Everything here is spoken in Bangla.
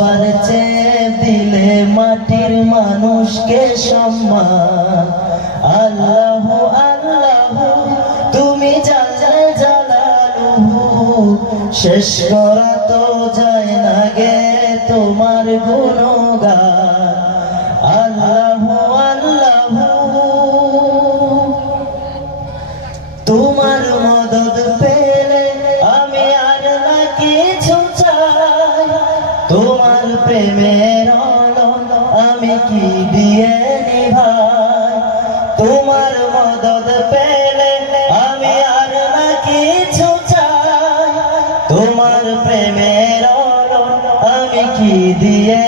সবার চেয়ে দিলে মাটির মানুষকে সম্মান। আল্লাহ আল্লাহ তুমি জালাল জালালুহু, শেষ করা তো যায় না গে তোমার গুণগান। আল্লাহ আল্লাহ তোমার মদদ পেলে আমি আর না কিছু চাই, তোমার প্রেমের আলো আমি কি দিয়ে নিভাই। তোমার মদদ পেলে আমি আর না কিছু চাই, তোমার প্রেমের আলো আমি কি দিয়ে